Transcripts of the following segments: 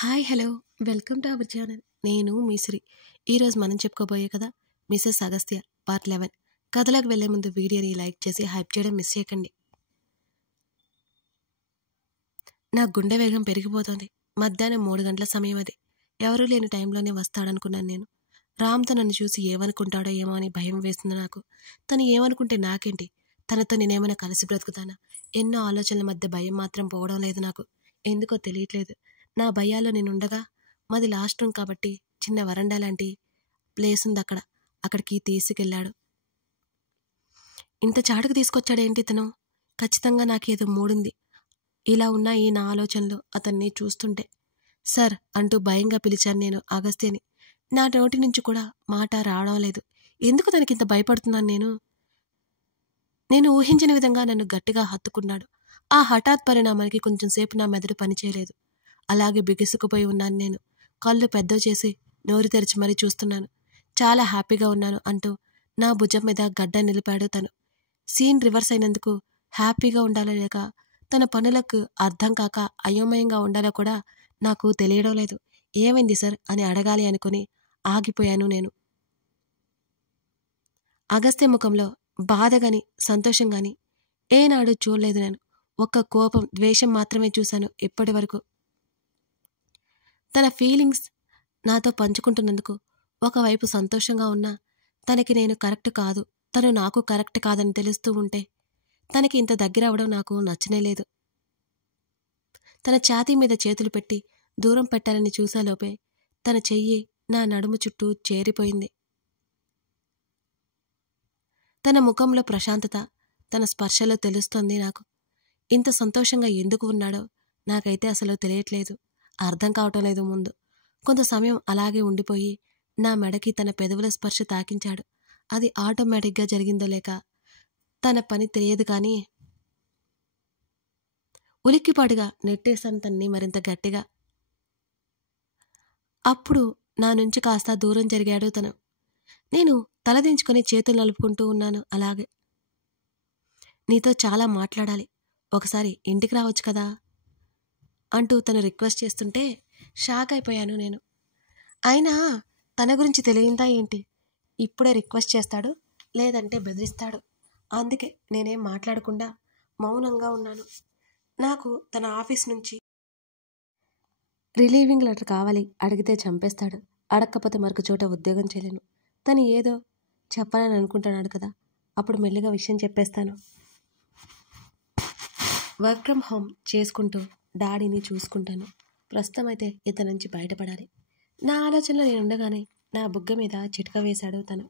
Hi hello welcome to our channel. నేను మీశ్రీ. ఈరోజు మనం చెప్పుకోబోయే కదా మిసెస్ అగస్త్య పార్ట్ 11. కథలోకి వెళ్లే ముందు వీడియోని లైక్ చేసి హైప్ చేయడం మిస్ చేయకండి. నా గుండె వేగం పెరిగిపోతుంది. మధ్యాహ్నం 3 గంటల సమయం అది. ఎవరూ లేని టైంలోనే వస్తాడనుకున్నాను నేను. రామ్తో నన్ను చూసి ఏమనుకుంటాడో ఏమో అని భయం వేస్తుంది నాకు. తను ఏమనుకుంటే నాకేంటి? తనతో నేనేమైనా కలిసి బ్రతుకుతానా? ఎన్నో ఆలోచనల మధ్య భయం మాత్రం పోవడం లేదు నాకు. ఎందుకో తెలియట్లేదు. నా భయాల్లో నేనుండగా మాది లాస్ట్ రూమ్ కాబట్టి చిన్న వరండా లాంటి ప్లేస్ ఉంది అక్కడ. అక్కడికి తీసుకెళ్ళాడు. ఇంత చాటుకు తీసుకొచ్చాడేంటి ఇతను? ఖచ్చితంగా నాకేదో మూడుంది. ఇలా ఉన్నాయి నా ఆలోచనలు అతన్ని చూస్తుంటే. సార్ అంటూ భయంగా పిలిచాను నేను అగస్త్యని. నా నోటి నుంచి కూడా మాట రావడం లేదు. ఎందుకు తనకింత భయపడుతున్నాను నేను? నేను ఊహించిన విధంగా నన్ను గట్టిగా హత్తుకున్నాడు. ఆ హఠాత్ పరిణామానికి కొంచెం సేపు నా మెదడు పనిచేయలేదు. అలాగే బిగుసుకుపోయి ఉన్నాను నేను. కళ్ళు పెద్దవి చేసి నోరు తెరిచి మరీ చూస్తున్నాను. చాలా హ్యాపీగా ఉన్నాను అంటూ నా భుజం మీద గడ్డ నిలిపాడు తను. సీన్ రివర్స్ అయినందుకు హ్యాపీగా ఉండాలో లేక తన పనులకు అర్థం కాక అయోమయంగా ఉండాలో కూడా నాకు తెలియడం లేదు. ఏమైంది సార్ అని అడగాలి అనుకుని ఆగిపోయాను నేను. అగస్త్య ముఖంలో బాధగాని సంతోషంగాని ఏనాడు చూడలేదు నేను. ఒక్క కోపం ద్వేషం మాత్రమే చూశాను ఇప్పటి వరకు. తన ఫీలింగ్స్ నాతో పంచుకుంటున్నందుకు ఒకవైపు సంతోషంగా ఉన్నా తనకి నేను కరెక్ట్ కాదు, తను నాకు కరెక్ట్ కాదని తెలుస్తూ ఉంటే తనకి ఇంత దగ్గర అవడం నాకు నచ్చనేలేదు. తన ఛాతీ మీద చేతులు పెట్టి దూరం పెట్టాలని చూసేలోపే తన చెయ్యి నా నడుము చుట్టూ చేరిపోయింది. తన ముఖంలో ప్రశాంతత తన స్పర్శలో తెలుస్తోంది నాకు. ఇంత సంతోషంగా ఎందుకు ఉన్నాడో నాకైతే అసలు తెలియట్లేదు. అర్థం కావటం లేదు ముందు. కొంత సమయం అలాగే ఉండిపోయి నా మెడకి తన పెదవుల స్పర్శ తాకించాడు. అది ఆటోమేటిక్గా జరిగిందో లేక తన పని తెలియదు కానీ ఉలిక్కిపాటుగా నెట్టేశాను తన్ని మరింత గట్టిగా. అప్పుడు నా నుంచి కాస్త దూరం జరిగాడు తను. నేను తలదించుకొని చేతులు నలుపుకుంటూ ఉన్నాను. అలాగే నీతో చాలా మాట్లాడాలి, ఒకసారి ఇంటికి రావచ్చు కదా అంటూ తను రిక్వెస్ట్ చేస్తుంటే షాక్ అయిపోయాను నేను. అయినా తన గురించి తెలియందా ఏంటి? ఇప్పుడే రిక్వెస్ట్ చేస్తాడు, లేదంటే బెదిరిస్తాడు. అందుకే నేనేం మాట్లాడకుండా మౌనంగా ఉన్నాను. నాకు తన ఆఫీస్ నుంచి రిలీవింగ్ లెటర్ కావాలి. అడిగితే చంపేస్తాడు. అడక్కపోతే మరొక చోట ఉద్యోగం చేయలేను. తను ఏదో చెప్పాలని అనుకుంటున్నాడు కదా, అప్పుడు మెల్లిగా విషయం చెప్పేస్తాను. వర్క్ ఫ్రమ్ హోమ్ చేసుకుంటూ డాడీని చూసుకుంటాను. ప్రస్తుతం అయితే ఇతని నుంచి బయటపడాలి. నా ఆలోచనలో నేనుండగానే నా బుగ్గ మీద చిట్క వేశాడు తను.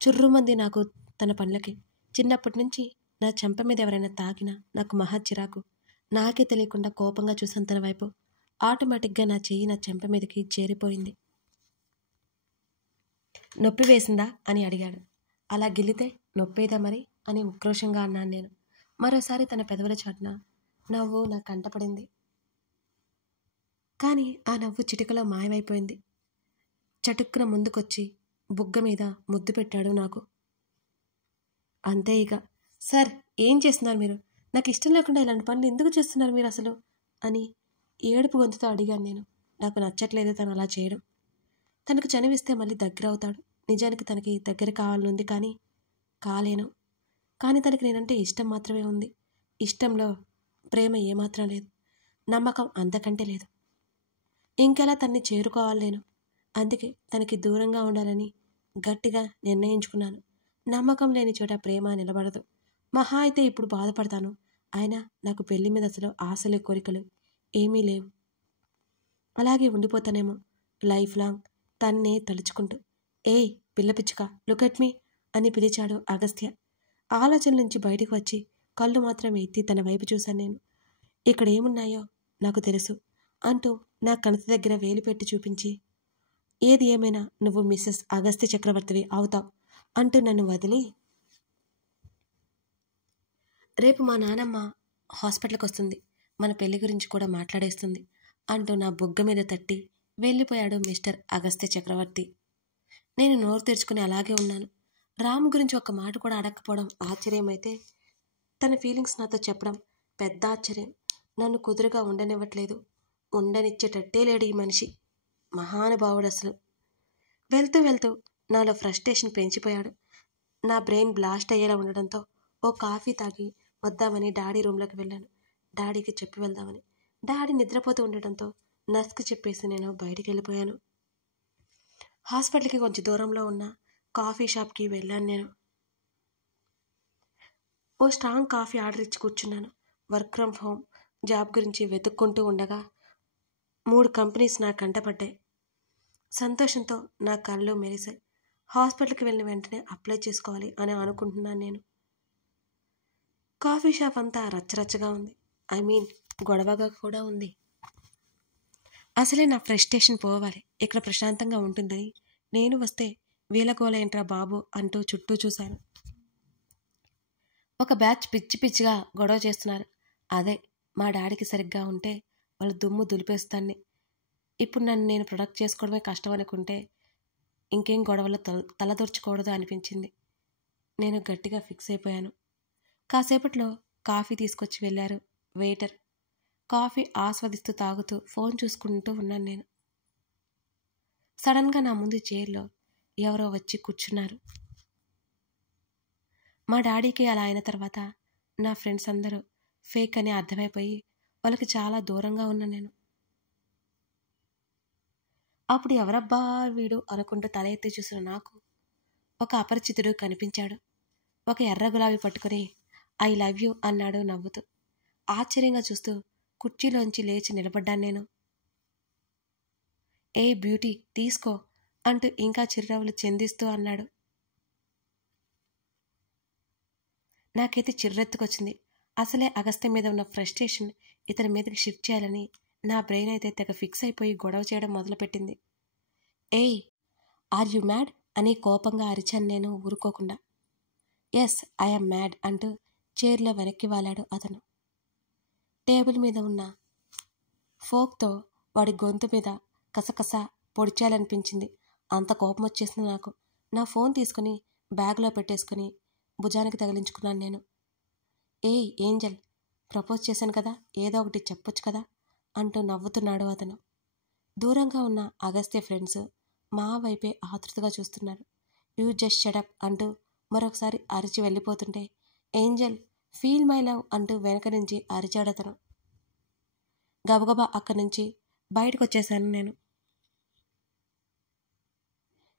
చుర్రుమంది నాకు తన పనులకి. చిన్నప్పటి నుంచి నా చెంప మీద ఎవరైనా తాకినా నాకు మహా చిరాకు. నాకే తెలియకుండా కోపంగా చూసాను తన వైపు. ఆటోమేటిక్గా నా చెయ్యి నా చెంప మీదకి చేరిపోయింది. నొప్పి వేసిందా అని అడిగాడు. అలా గిల్లితే నొప్పేదా మరి అని ఉక్రోషంగా అన్నాను నేను. మరోసారి తన పెదవుల చాటున నవ్వు నా కంటపడింది. కానీ ఆ నవ్వు చిటికలో మాయమైపోయింది. చటుక్కున ముందుకొచ్చి బుగ్గ మీద ముద్దు పెట్టాడు నాకు. అంతే ఇక. సార్ ఏం చేస్తున్నారు మీరు? నాకు ఇష్టం లేకుండా ఇలాంటి పనులు ఎందుకు చేస్తున్నారు మీరు అసలు అని ఏడుపు గొంతుతో అడిగాను నేను. నాకు నచ్చట్లేదు తను అలా చేయడం. తనకు చనివిస్తే మళ్ళీ దగ్గర అవుతాడు. నిజానికి తనకి దగ్గర కావాలనుంది కానీ కాలేను. కానీ తనకి నేనంటే ఇష్టం మాత్రమే ఉంది. ఇష్టంలో ప్రేమ ఏమాత్రం లేదు. నమ్మకం అంతకంటే లేదు. ఇంకెలా తన్ని చేరుకోవాలి నేను. అందుకే తనకి దూరంగా ఉండాలని గట్టిగా నిర్ణయించుకున్నాను. నమ్మకం లేని చోట ప్రేమ నిలబడదు. మహా అయితే ఇప్పుడు బాధపడతాను. అయినా నాకు పెళ్లి మీద అసలు ఆశలు కోరికలు ఏమీ లేవు. అలాగే ఉండిపోతానేమో లైఫ్ లాంగ్ తన్నే తలుచుకుంటూ. ఏయ్ పిల్ల పిచ్చుక, లుక్ ఎట్ మీ అని పిలిచాడు అగస్త్య. ఆలోచన నుంచి బయటకు వచ్చి కళ్ళు మాత్రం ఎత్తి తన వైపు చూశాను నేను. ఇక్కడ ఏమున్నాయో నాకు తెలుసు అంటూ నా కణత దగ్గర వేలు పెట్టి చూపించి, ఏది ఏమైనా నువ్వు మిస్సెస్ అగస్త్య చక్రవర్తివి అవుతావు అంటూ నన్ను వదిలి, రేపు మా నానమ్మ హాస్పిటల్కి వస్తుంది, మన పెళ్లి గురించి కూడా మాట్లాడేస్తుంది అంటూ నా బుగ్గ మీద తట్టి వెళ్ళిపోయాడు మిస్టర్ అగస్త్య చక్రవర్తి. నేను నోరు తెరుచుకుని అలాగే ఉన్నాను. రామ్ గురించి ఒక్క మాట కూడా అడగకపోవడం ఆశ్చర్యమైతే తన ఫీలింగ్స్ నాతో చెప్పడం పెద్ద ఆశ్చర్యం. నన్ను కుదురుగా ఉండనివ్వట్లేదు. ఉండనిచ్చేటట్టే లేడు ఈ మనిషి. మహానుభావుడు అసలు. వెళ్తూ వెళ్తూ నాలో ఫ్రస్ట్రేషన్ పెంచిపోయాడు. నా బ్రెయిన్ బ్లాస్ట్ అయ్యేలా ఉండడంతో ఓ కాఫీ తాగి వద్దామని డాడీ రూమ్లోకి వెళ్ళాను. డాడీకి చెప్పి వెళ్దామని. డాడీ నిద్రపోతూ ఉండటంతో నర్స్కి చెప్పేసి నేను బయటికి వెళ్ళిపోయాను. హాస్పిటల్కి కొంచెం దూరంలో ఉన్న కాఫీ షాప్కి వెళ్ళాను నేను. ఓ స్ట్రాంగ్ కాఫీ ఆర్డర్ ఇచ్చి కూర్చున్నాను. వర్క్ ఫ్రమ్ హోమ్ జాబ్ గురించి వెతుక్కుంటూ ఉండగా 3 కంపెనీస్ నా కంటపడ్డాయి. సంతోషంతో నా కళ్ళు మెరిశాయి. హాస్పిటల్కి వెళ్ళిన వెంటనే అప్లై చేసుకోవాలి అని అనుకుంటున్నాను నేను. కాఫీ షాప్ అంతా రచ్చరచ్చగా ఉంది. గొడవగా కూడా ఉంది. అసలే నా ఫ్రస్ట్రేషన్ పోవాలి, ఇక్కడ ప్రశాంతంగా ఉంటుందని. నేను వస్తే వీలగోల ఏంట్రా బాబు అంటూ చుట్టూ చూశాను. ఒక బ్యాచ్ పిచ్చి పిచ్చిగా గొడవ చేస్తున్నారు. అదే మా డాడీకి సరిగ్గా ఉంటే వాళ్ళు దుమ్ము దులిపేస్తాన్ని. ఇప్పుడు నన్ను నేను ప్రొడక్ట్ చేసుకోవడమే కష్టం అనుకుంటే ఇంకేం గొడవలో తలదూర్చకూడదు అనిపించింది. నేను గట్టిగా ఫిక్స్ అయిపోయాను. కాసేపట్లో కాఫీ తీసుకొచ్చి వెళ్ళారు వెయిటర్. కాఫీ ఆస్వాదిస్తూ తాగుతూ ఫోన్ చూసుకుంటూ ఉన్నాను నేను. సడన్గా నా ముందు చైర్లో ఎవరో వచ్చి కూర్చున్నారు. మా డాడీకి అలా అయిన తర్వాత నా ఫ్రెండ్స్ అందరూ ఫేక్ అని అర్థమైపోయి వాళ్ళకి చాలా దూరంగా ఉన్నా నేను. అప్పుడు ఎవరబ్బా వీడు అనుకుంటూ తల ఎత్తి చూసిన నాకు ఒక అపరిచితుడు కనిపించాడు. ఒక ఎర్ర గులాబీ పట్టుకుని ఐ లవ్ యూ అన్నాడు నవ్వుతూ. ఆశ్చర్యంగా చూస్తూ కుర్చీలోంచి లేచి నిలబడ్డాను నేను. ఏ బ్యూటీ తీసుకో అంటూ ఇంకా చిరునవ్వులు చెందిస్తూ అన్నాడు. నాకైతే చిర్రెత్తుకొచ్చింది. అసలే అగస్త్యం మీద ఉన్న ఫ్రస్ట్రేషన్ ఇతని మీదకి షిఫ్ట్ చేయాలని నా బ్రెయిన్ అయితే తెగ ఫిక్స్ అయిపోయి గొడవ చేయడం మొదలుపెట్టింది. ఏయ్ ఆర్ యు మ్యాడ్ అని కోపంగా అరిచాను నేను ఊరుకోకుండా. ఎస్ ఐఎమ్ మ్యాడ్ అంటూ చైర్లో వెనక్కి వాలాడు అతను. టేబుల్ మీద ఉన్న ఫోక్తో వాడి గొంతు మీద కసకస పొడిచేయాలనిపించింది. అంత కోపం వచ్చేసింది నాకు. నా ఫోన్ తీసుకుని బ్యాగ్లో పెట్టేసుకుని భుజానికి తగిలించుకున్నాను నేను. ఏయ్ ఏంజల్, ప్రపోజ్ చేశాను కదా, ఏదో ఒకటి చెప్పొచ్చు కదా అంటూ నవ్వుతున్నాడు అతను. దూరంగా ఉన్న అగస్త్య ఫ్రెండ్స్ మా వైపే ఆతృతగా చూస్తున్నారు. యూ జస్ట్ షటప్ అంటూ మరొకసారి అరిచి వెళ్ళిపోతుంటే ఏంజల్ ఫీల్ మై లవ్ అంటూ వెనక నుంచి అరిచాడతను. గబగబా అక్కడి నుంచి బయటకు వచ్చేసాను నేను.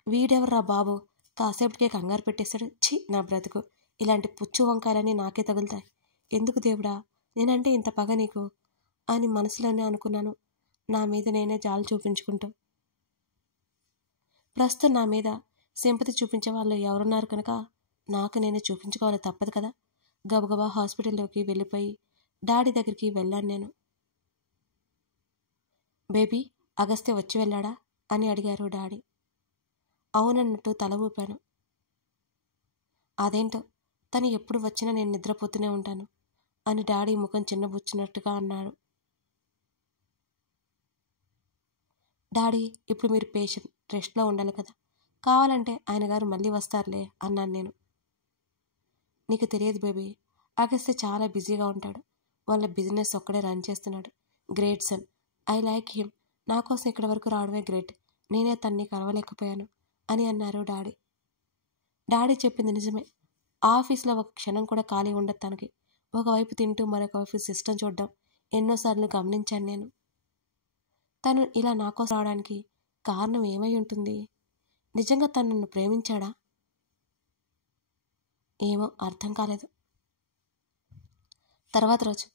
వీడెవర్రా బాబు, కాసేపటికే కంగారు పెట్టేశాడు. ఛీ నా బ్రతుకు, ఇలాంటి పుచ్చు వంకాయలన్నీ నాకే తగులుతాయి. ఎందుకు దేవుడా నేనంటే ఇంత పగ నీకు అని మనసులోనే అనుకున్నాను, నా మీద నేనే జాలి చూపించుకుంటూ. ప్రస్తుతం నా మీద సింపతి చూపించే వాళ్ళు ఎవరున్నారు కనుక నాకు నేనే చూపించుకోవాలి, తప్పదు కదా. గబగబా హాస్పిటల్లోకి వెళ్ళిపోయి డాడీ దగ్గరికి వెళ్ళాను నేను. బేబీ అగస్త్య వచ్చి వెళ్ళాడా అని అడిగారు డాడీ. అవునన్నట్టు తల ఊపాను. అదేంటో తను ఎప్పుడు వచ్చినా నేను నిద్రపోతూనే ఉంటాను అని డాడీ ముఖం చిన్నబుచ్చినట్టుగా అన్నాడు. డాడీ ఇప్పుడు మీరు పేషెంట్, రెస్ట్లో ఉండాలి కదా, కావాలంటే ఆయన గారు మళ్ళీ వస్తారులే అన్నాను నేను. నీకు తెలియదు బేబీ, అగస్త్య చాలా బిజీగా ఉంటాడు. వాళ్ళ బిజినెస్ ఒక్కడే రన్ చేస్తున్నాడు. Great sun, I like him. నా కోసం ఇక్కడి వరకు రావడమే గ్రేట్. నేనే తన్ని కలవలేకపోయాను అని అన్నారు డాడీ. డాడీ చెప్పింది నిజమే. ఆఫీస్లో ఒక క్షణం కూడా ఖాళీ ఉండదు తనకి. ఒకవైపు తింటూ మరొక వైపు సిస్టమ్ చూడడం ఎన్నోసార్లు గమనించాను నేను. తను ఇలా నా కోసం రావడానికి కారణం ఏమై ఉంటుంది? నిజంగా తను నన్ను ప్రేమించాడా? ఏమో అర్థం కాలేదు. తర్వాత రోజు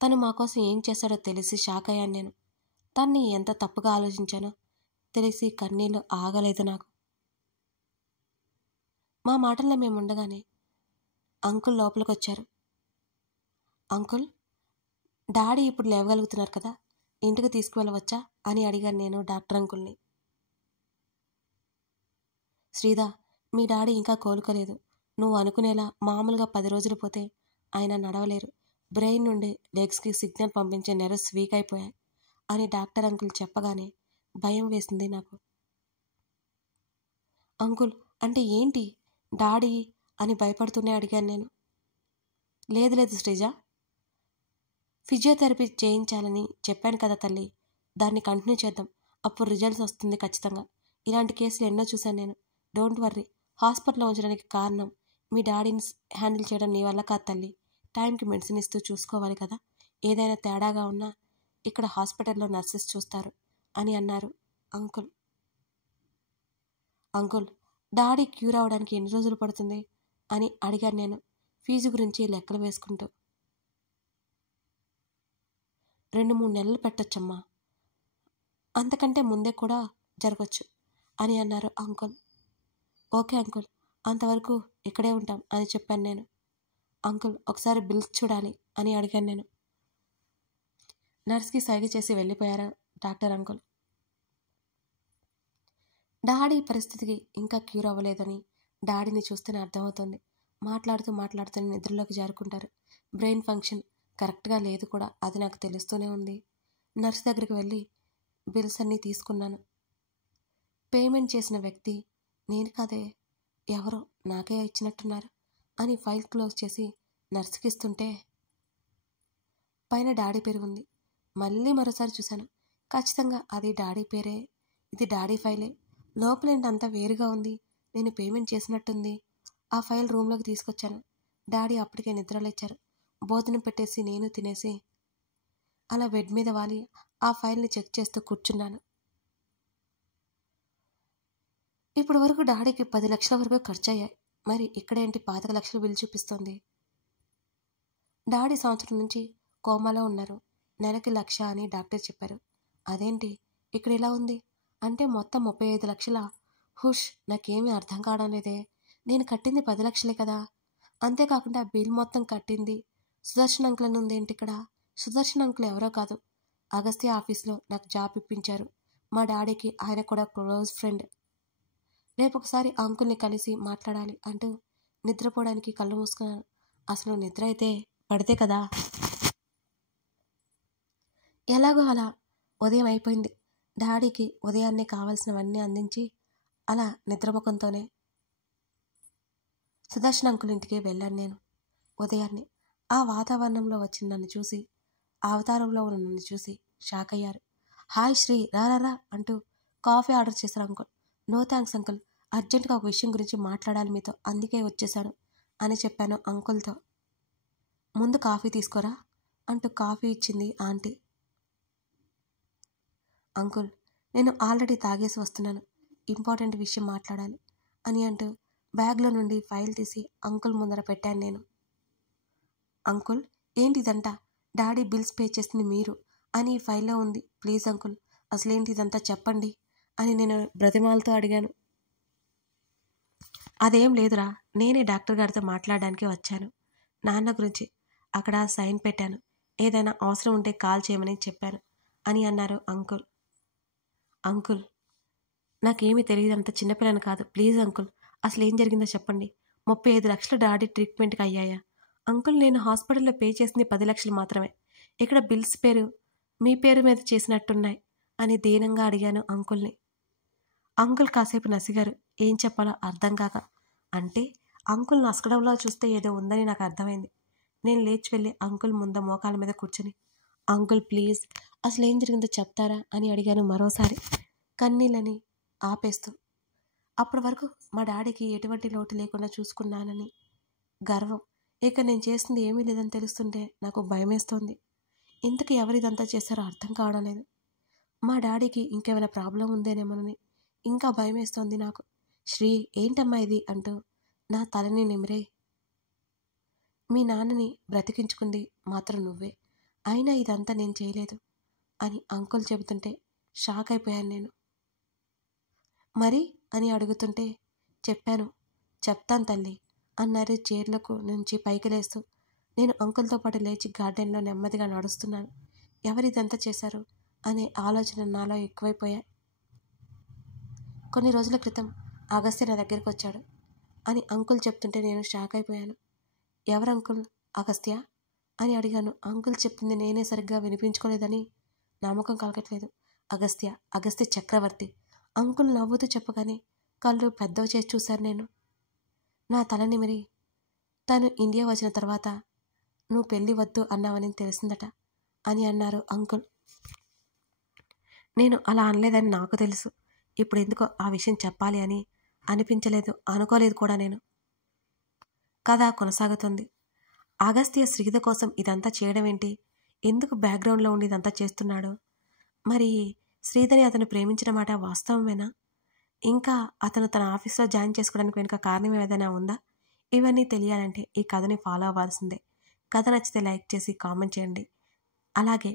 తను మా కోసం ఏం చేశాడో తెలిసి షాక్ అయ్యాను నేను. తన్ని ఎంత తప్పుగా ఆలోచించానో తెలిసి కన్నీళ్ళు ఆగలేదు నాకు. మా మాటల్లో మేము ఉండగానే అంకుల్ లోపలికి వచ్చారు. అంకుల్, డాడీ ఇప్పుడు లేవగలుగుతున్నారు కదా, ఇంటికి తీసుకువెళ్ళవచ్చా అని అడిగాను నేను డాక్టర్ అంకుల్ని. శ్రీదా, మీ డాడీ ఇంకా కోలుకోలేదు. నువ్వు అనుకునేలా మామూలుగా 10 రోజులు పోతే ఆయన నడవలేరు. బ్రెయిన్ నుండి లెగ్స్కి సిగ్నల్ పంపించే నెర్వ్స్ వీక్ అయిపోయాయి అని డాక్టర్ అంకుల్ చెప్పగానే భయం వేసింది నాకు. అంకుల్ అంటే ఏంటి డాడీ అని భయపడుతూనే అడిగాను నేను. లేదు శ్రీజ, ఫిజియోథెరపీ చేయించాలని చెప్పాను కదా తల్లి. దాన్ని కంటిన్యూ చేద్దాం, అప్పుడు రిజల్ట్స్ వస్తుంది ఖచ్చితంగా. ఇలాంటి కేసులు ఎన్నో చూశాను నేను. Don't worry. హాస్పిటల్లో ఉంచడానికి కారణం మీ డాడీని హ్యాండిల్ చేయడం నీ వల్ల కాదు తల్లి. టైంకి మెడిసిన్ ఇస్తూ చూసుకోవాలి కదా. ఏదైనా తేడాగా ఉన్నా ఇక్కడ హాస్పిటల్లో నర్సెస్ చూస్తారు అని అన్నారు అంకుల్. అంకుల్, డాడీ క్యూర్ అవడానికి ఎన్ని రోజులు పడుతుంది అని అడిగాను నేను ఫీజు గురించి లెక్కలు వేసుకుంటూ. 2-3 నెలలు పెట్టొచ్చమ్మా, అంతకంటే ముందే కూడా జరగచ్చు అని అన్నారు అంకుల్. ఓకే అంకుల్, అంతవరకు ఇక్కడే ఉంటాం అని చెప్పాను నేను. అంకుల్, ఒకసారి బిల్స్ చూడాలి అని అడిగాను నేను. నర్స్కి సైగ చేసి వెళ్ళిపోయారు డాక్టర్ అంకుల్. డాడీ పరిస్థితికి ఇంకా క్యూర్ అవ్వలేదని డాడీని చూస్తేనే అర్థమవుతుంది. మాట్లాడుతూనే నిద్రలోకి జారుకుంటారు. బ్రెయిన్ ఫంక్షన్ కరెక్ట్గా లేదు కూడా, అది నాకు తెలుస్తూనే ఉంది. నర్స్ దగ్గరికి వెళ్ళి బిల్స్ అన్నీ తీసుకున్నాను. పేమెంట్ చేసిన వ్యక్తి నేను కాదే, ఎవరో నాకే ఇచ్చినట్టున్నారు అని ఫైల్ క్లోజ్ చేసి నర్స్కి ఇస్తుంటే పైన డాడీ పేరు ఉంది. మళ్ళీ మరోసారి చూశాను. ఖచ్చితంగా అది డాడీ పేరే. ఇది డాడీ ఫైలే. లోపలేంటి అంతా వేరుగా ఉంది. నేను పేమెంట్ చేసినట్టుంది. ఆ ఫైల్ రూమ్లోకి తీసుకొచ్చాను. డాడీ అప్పటికే నిద్రలేచ్చారు. భోజనం పెట్టేసి నేను తినేసి అలా బెడ్ మీద వాలి ఆ ఫైల్ని చెక్ చేస్తూ కూర్చున్నాను. ఇప్పటి వరకు డాడీకి 10 లక్షల వరకు ఖర్చు అయ్యాయి. మరి ఇక్కడేంటి 25 లక్షలు బిల్లు చూపిస్తోంది. డాడీ సంవత్సరం నుంచి కోమాలో ఉన్నారు. నెలకి 1,00,000 అని డాక్టర్ చెప్పారు. అదేంటి ఇక్కడ ఇలా ఉంది అంటే మొత్తం 35 లక్షల. హుష్, నాకేమీ అర్థం కావడం లేదే. నేను కట్టింది 10 లక్షలే కదా. అంతేకాకుండా బిల్ మొత్తం కట్టింది సుదర్శన్ అంకుల్ అని ఉంది ఏంటి ఇక్కడ. సుదర్శన్ అంకుల్ ఎవరో కాదు, అగస్త్య ఆఫీస్లో నాకు జాబ్ ఇప్పించారు. మా డాడీకి ఆయన కూడా క్లోజ్ ఫ్రెండ్. రేపు ఒకసారి అంకుల్ని కలిసి మాట్లాడాలి అంటూ నిద్రపోవడానికి కళ్ళు మూసుకున్నాను. అసలు నిద్ర అయితే పడితే కదా. ఎలాగో అలా ఉదయం అయిపోయింది. డాడీకి ఉదయాన్నే కావాల్సినవన్నీ అందించి అలా నిద్రముఖంతోనే సుదర్శన్ అంకుల్ ఇంటికి వెళ్ళాను నేను. ఉదయాన్నే ఆ వాతావరణంలో వచ్చిన నన్ను చూసి, ఆ అవతారంలో ఉన్న నన్ను చూసి షాక్ అయ్యారు. హాయ్ శ్రీ, రా అంటూ కాఫీ ఆర్డర్ చేశారు అంకుల్. నో థ్యాంక్స్ అంకుల్, అర్జెంటుగా ఒక విషయం గురించి మాట్లాడాలి మీతో, అందుకే వచ్చేశాను అని చెప్పాను అంకుల్తో. ముందు కాఫీ తీసుకోరా అంటూ కాఫీ ఇచ్చింది ఆంటీ. అంకుల్, నేను ఆల్రెడీ తాగేసి వస్తున్నాను, ఇంపార్టెంట్ విషయం మాట్లాడాలి అని అంటూ బ్యాగ్లో నుండి ఫైల్ తీసి అంకుల్ ముందర పెట్టాను నేను. అంకుల్, ఏంటి ఇదంతా? డాడీ బిల్స్ పే చేసింది మీరు అని ఈ ఫైల్లో ఉంది. ప్లీజ్ అంకుల్, అసలేంటి ఇదంతా చెప్పండి అని నేను బ్రతిమాలతో అడిగాను. అదేం లేదురా, నేనే డాక్టర్ గారితో మాట్లాడడానికి వచ్చాను. నాన్న గురించి అక్కడ సైన్ పెట్టాను. ఏదైనా అవసరం ఉంటే కాల్ చేయమని చెప్పాను అని అన్నారు అంకుల్. అంకుల్, నాకేమీ తెలియదంత చిన్నపిల్లని కాదు. ప్లీజ్ అంకుల్, అసలు ఏం జరిగిందో చెప్పండి. 35 లక్షలు డాడీ ట్రీట్మెంట్కి అయ్యాయా? అంకుల్, నేను హాస్పిటల్లో పే చేసింది 10 లక్షలు మాత్రమే. ఇక్కడ బిల్స్ మీ పేరు మీద చేసినట్టున్నాయి అని దీనంగా అడిగాను అంకుల్ని. అంకుల్ కాసేపు నసిగారు, ఏం చెప్పాలో అర్థం కాక. అంటే అంకుల్ నసకడంలో చూస్తే ఏదో ఉందని నాకు అర్థమైంది. నేను లేచి వెళ్ళి అంకుల్ ముందు మోకాల మీద కూర్చొని, అంకుల్ ప్లీజ్ అసలు ఏం జరిగిందో చెప్తారా అని అడిగాను మరోసారి, కన్నీళ్ళని ఆపేస్తూ. అప్పటి వరకు మా డాడీకి ఎటువంటి లోటు లేకుండా చూసుకున్నానని గర్వం. ఇక నేను చేసింది ఏమీ లేదని తెలుస్తుంటే నాకు భయమేస్తోంది. ఇంతకు ఎవరిదంతా చేశారో అర్థం కావడం లేదు. మా డాడీకి ఇంకేమైనా ప్రాబ్లం ఉందేనేమోనని ఇంకా భయమేస్తోంది నాకు. శ్రీ, ఏంటమ్మా ఇది అంటూ నా తలని నిమిరే, మీ నాన్నని బ్రతికించుకుంది మాత్రం నువ్వే, అయినా ఇదంతా నేను చేయలేదు అని అంకుల్ చెబుతుంటే షాక్ అయిపోయాను నేను. మరి అని అడుగుతుంటే చెప్తాను తల్లి అన్నారు చైర్లకు నుంచి పైకి లేస్తూ. నేను అంకుల్తో పాటు లేచి గార్డెన్లో నెమ్మదిగా నడుస్తున్నాను. ఎవరిదంతా చేశారు అనే ఆలోచన నాలో ఎక్కువైపోయాయి. కొన్ని రోజుల క్రితం అగస్త్య నా దగ్గరికి వచ్చాడు అని అంకుల్ చెప్తుంటే నేను షాక్ అయిపోయాను. ఎవరు అంకుల్? అగస్త్య అని అడిగాను. అంకుల్ చెప్పింది నేనే సరిగ్గా వినిపించుకోలేదని నమ్మకం కలగట్లేదు. అగస్త్య చక్రవర్తి అంకుల్ నవ్వుతూ చెప్పగానే కళ్ళు పెద్దవి చేసి చూశాను నేను. నా తల నిమిరి, తను ఇండియా వచ్చిన తర్వాత నువ్వు పెళ్ళి వద్దు అన్నావని తెలిసిందట అని అన్నారు అంకుల్. నేను అలా అనలేదని నాకు తెలుసు. ఇప్పుడు ఎందుకో ఆ విషయం చెప్పాలి అని అనిపించలేదు, అనుకోలేదు కూడా నేను. కథ కొనసాగుతుంది. అగస్త్య శ్రీధ కోసం ఇదంతా చేయడం ఏంటి? ఎందుకు బ్యాక్గ్రౌండ్లో ఉండి ఇదంతా చేస్తున్నాడు? మరి శ్రీధని అతను ప్రేమించిన మాట వాస్తవమేనా? ఇంకా అతను తన ఆఫీస్లో జాయిన్ చేసుకోవడానికి వెనుక కారణం ఏదైనా ఉందా? ఇవన్నీ తెలియాలంటే ఈ కథని ఫాలో అవ్వాల్సిందే. కథ నచ్చితే లైక్ చేసి కామెంట్ చేయండి. అలాగే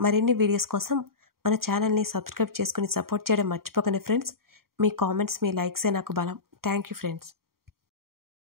మరిన్ని వీడియోస్ కోసం మన ఛానల్ని సబ్స్క్రైబ్ చేసుకుని సపోర్ట్ చేయడం మర్చిపోకండి ఫ్రెండ్స్. మీ కామెంట్స్, మీ లైక్సే నాకు బలం. Thank you friends.